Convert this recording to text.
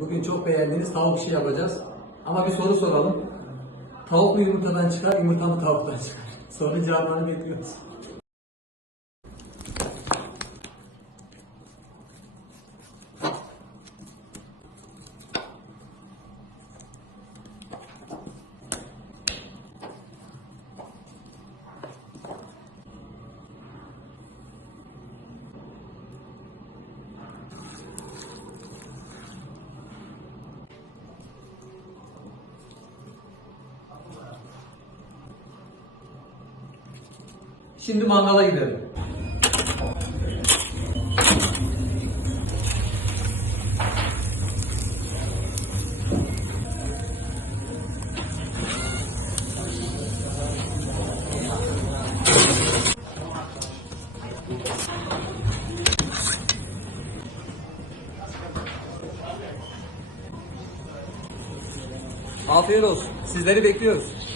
Bugün çok beğendiğiniz tavuk işi yapacağız. Ama bir soru soralım. Tavuk mu yumurtadan çıkar, yumurta mı tavuktan çıkar? Sorunun cevaplarını bekliyoruz. Şimdi mangala gidelim. Afiyet olsun. Sizleri bekliyoruz.